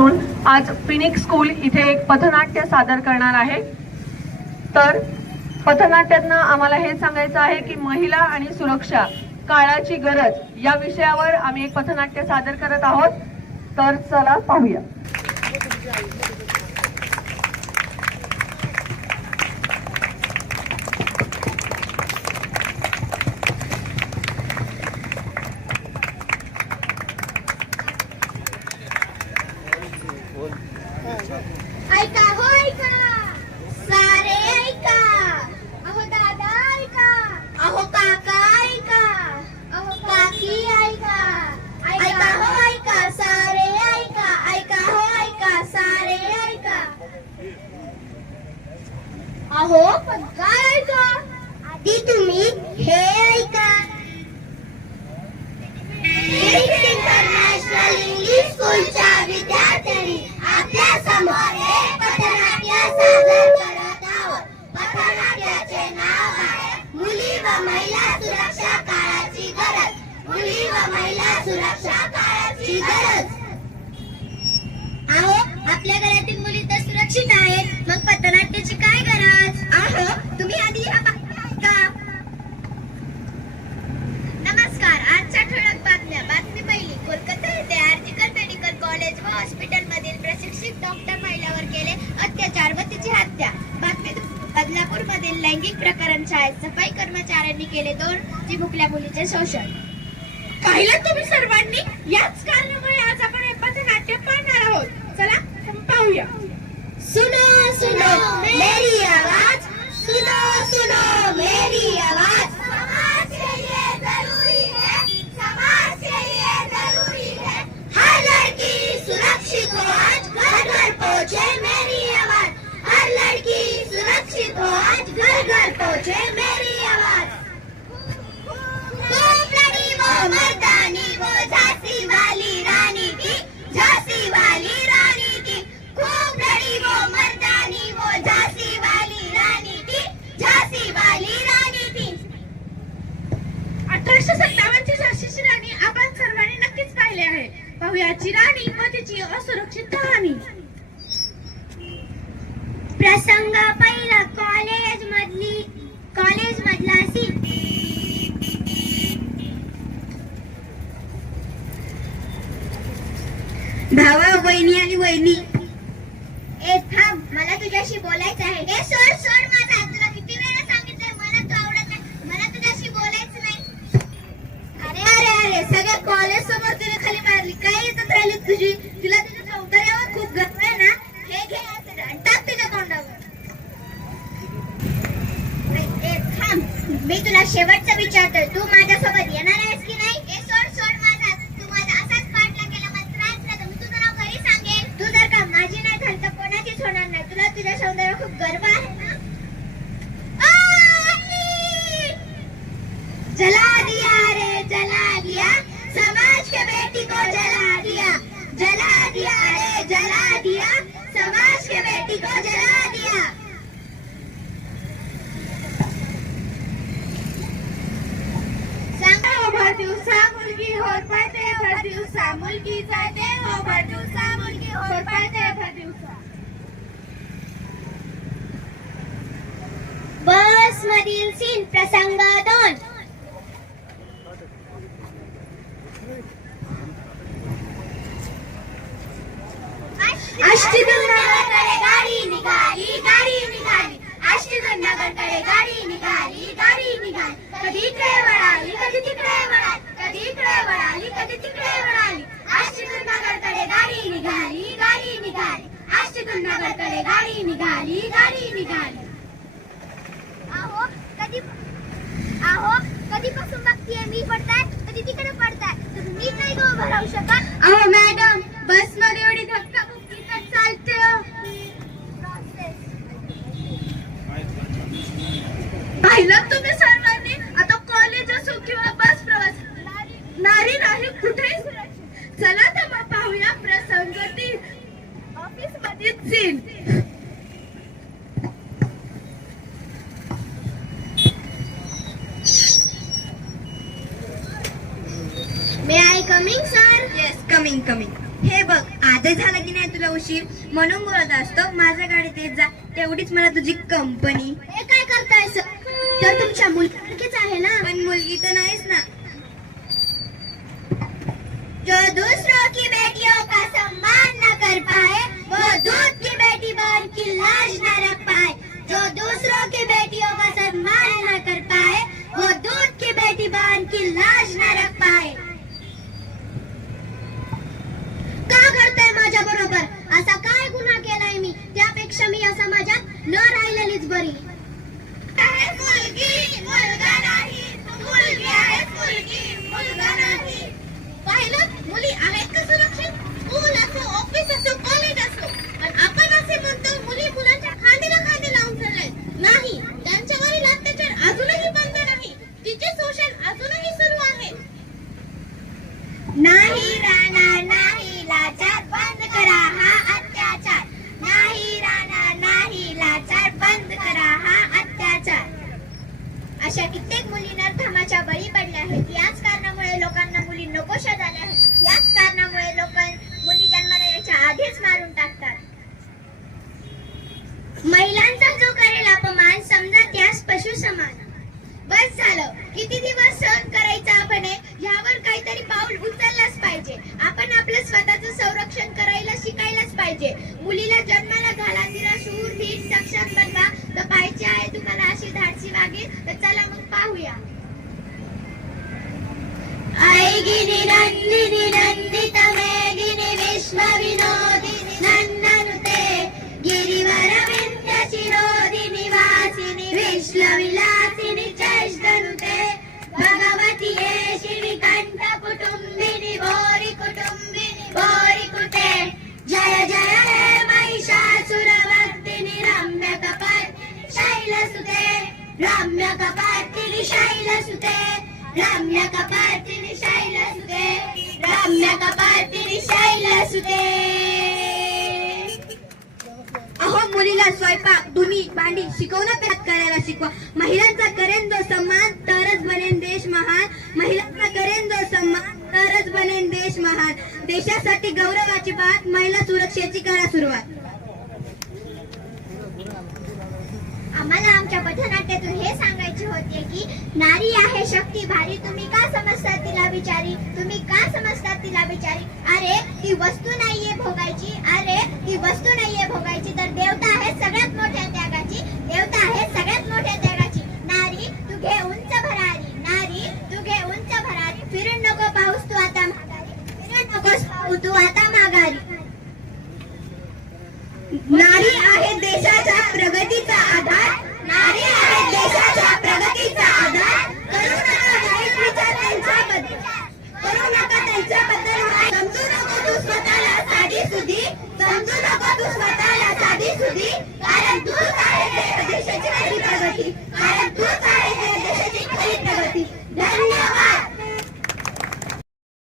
म्हणून आज Phoenix school इथे एक पथनाट्य सादर करणार आहे. तर पथनाट्यातनं आम्हाला हे सांगायचं आहे की महिला आणि सुरक्षा काळाची गरज या विषयावर आम्ही एक पथनाट्य सादर करत आहोत. तर चला पाहूया. ऐका हो ऐका. सारे ऐका. अहो दादा ऐका. अहो काका ऐका. अहो काकी ऐका. ऐका हो ऐका सारे ऐका. ऐका हो ऐका सारे ऐका. अहो पण काय ऐका? आधी तुम्ही हे ऐका. इंटरनॅशनल इंग्लिश स्कूलच्या आपल्यासमोर एक पथनाट्य सादर करत आहोत. पथनाट्याचे नाव आहे मुली व महिला सुरक्षा काळाची गरज. मुली व महिला सुरक्षा काळाची गरज. अहो आपल्या घरातील मुली तर सुरक्षित आहेत. मग पथनाट्याची काय गरज अहो तुम्ही आधी हा बघताय का नमस्कार आजच्या ठळक बातम्या बातमी पहिली कोलकाता येथे आर्जिकल मेडिकल कॉलेज व हॉस्पिटल मधील प्रशिक्षित डॉक्टर महिलावर केले अत्याचार व तिची हत्या बातमी दु- बदलापूर मधील लैंगिक प्रकरण शाळेत सफाई कर्मचाऱ्यांनी केले दोन चिमुकल्या मुलीचे शोषण. पाहिलं तुम्ही सर्वांनी? याच कारणामुळे आज आपण हे पथनाट्य पाहणार आहोत. चला पाहूया. सुनो सुनो मेरी आवाज पहुंचे मेरी आवाज. खूब लड़ी वो मर्दानी वो झांसी वाली रानी की झांसी वाली रानी की खूब लड़ी वो मर्दानी वो झांसी वाली रानी की झांसी वाली रानी की अठराशे सत्तावन्नची झाशीची राणी आपण सर्वांनी नक्कीच पाहिले आहे. पाहुयाची राणी व तिची असुरक्षित कहाणी. भावा वहिनी आणि वहिनी. ए थांब मला तुझ्याशी बोलायचं आहे. ए सोड सोड माझा हात. तुला किती वेळा सांगितलंय मला तू आवडत नाही मला तुझ्याशी बोलायचं नाही अरे अरे अरे सगळ्या कॉलेज समोर तिने खाली मारली काय येतात राहिली तुझी तुला तुझ्या सौंदर्यावर खूप गर्व आहे ना हे घे असं आणि टाक तिच्या तोंडावर ए थांब मी तुला शेवटचं विचारतोय तू माझ्यासोबत येणार आहेस की नाही ए सोड सोड माझा हात. तू माझा असाच पाठला केला मला त्रास दिला तर मी तुझं नाव घरी सांगेन तू जर का माझी नाही झाली तर कोणाचीच होणार नाही तुला तुझ्या सौंदर्यावर खूप गर्व आहे ना आ, आई! जला दिया रे जला दिया समाज के बेटी को जला दिया जला दिया रे जला दिया समाज के बेटी को जला दिया सांगा हो भर दिवसा मुलगी भर दिवसा मुलगी जाते हो भर दिवसा मुलगी होत भर दिवसा. बस मधील सीन प्रसंग दोन. अष्टगंधाकडे गाडी निघाली गाडी निघाली. अष्टगंधाकडे गाडी निघाली गाडी निघाली. कधी इकडे वळाली कधी तिकडे वळाली. कधी इकडे वळाली कधी तिकडे वळाली. आष्टीतून अष्टगंधाकडे गाडी निघाली गाडी निघाली. आष्टीतून अष्टगंधाकडे गाडी निघाली गाडी निघाली. आहो कधी आहो कधीपासून बघतीये मी पडताय? कधी तिकडे पडताय? तुम्ही नीट नाही गो भरावू शकत. अहो मॅडम बसमध्ये एवढी धक्का बुक्की तर चालते पाहिलं तुम्ही सर्वांनी आता कॉलेज असो किंवा बस प्रवास नारी नाही कुठेही सुरक्षित चला तर मग पाहूया प्रसंग तीन ऑफिस मधील scene may I coming sir yes coming coming हे बघ आजच झालं की की नाही तुला उशीर? म्हणून बोलत असतो माझ्या गाडीत येत जा. तेवढीच मला तुझी कंपनी हे काय करताय सर तर तुमच्या मुलगीच आहे ना? पण मुलगी तर नाहीच ना. जो दूसरों की बेटियों का सम्मान न कर पाए वो दूध की बेटी बहन की लाज न रख पाए जो दूसरों की बेटियों का सम्मान न कर पाए वो दूध की बेटी बहन की लाज न रख पाए। का घडतंय माझ्या बरोबर? असा काय गुन्हा केलाय मी? त्यापेक्षा मी या समाजात न राहिलेलीच बरी. आहे मुलगी मुलगा नाही. मुलगी आहे मुलगी मुलगा नाही. पाहिलं? मुली आहेत का सुरक्षित? स्कूल असो ऑफिस असो कॉलेज असो पण आपण असे म्हणतो मुली मुलांच्या खांद्याला खांदे लावून चालले नाही त्यांच्यावरील अत्याचार अजूनही बंद नाही तिचे शोषण अजूनही सुरू आहे नाही राहणार नाही लाचार बंद करा हा अत्याचार नाही राहणार नाही लाचार बंद करा हा अत्याचार अशा कित्येक मुली नरधमाच्या बळी पडल्या आहेत याच कारणामुळे लोकांना मुली नकोशा झाल्या आहेत याच कारणामुळे लोक मुली जन्माला याच्या आधीच मारून टाकतात महिलांचा जो करेल अपमान समजा त्यास पशु समान बस झालं किती दिवस सहन करायचं आपण हे? यावर काहीतरी पाऊल उचललंच पाहिजे आपण आपलं स्वतःचं संरक्षण करायला शिकायलाच पाहिजे मुलीला जन्माला घाला तिला शूर धीर सक्षम बनवा तर पाहिजे आहे तुम्हाला अशी मागे तर चला मग पाहूया. आई गिनी नंदिनी अहो मुलीला स्वयंपाक धुमी भांडी शिकवणं त्यात करायला शिकवा. महिलांचा करेन जो सन्मान तरच बनेन देश महान. महिलांचा करेन जो सन्मान तरच बनेन देश महान. देशासाठी गौरवाची बात महिला सुरक्षेची करा सुरुवात आम्हाला आमच्या पथनाट्यातून हे सांगायचे होते की नारी आहे शक्ती भारी. तुम्ही का समजता तिला विचारी तुम्ही का समजता तिला विचारी अरे ती वस्तू नाहीये भोगायची. अरे ती वस्तू नाहीये भोगायची. तर देवता आहे सगळ्यात मोठ्या त्यागाची. देवता आहे सगळ्यात मोठ्या त्यागाची. नारी तू घे उंच भरारी. नारी तू घे उंच भरारी. फिरून नको पाऊस तू आता माघारी फिरून नकोस तू आता माघारी नारी आहे देशाच्या प्रगतीचा आधार नारी आहे देशाच्या प्रगतीचा आधार करू नका वाईट विचार त्यांच्याबद्दल करू नका त्यांच्याबद्दल वाईट. समजू नको तू स्वतःला सुधी समजू नको तू स्वतःला साधी सुधी कारण तू आहे देशाची प्रगती. कारण तू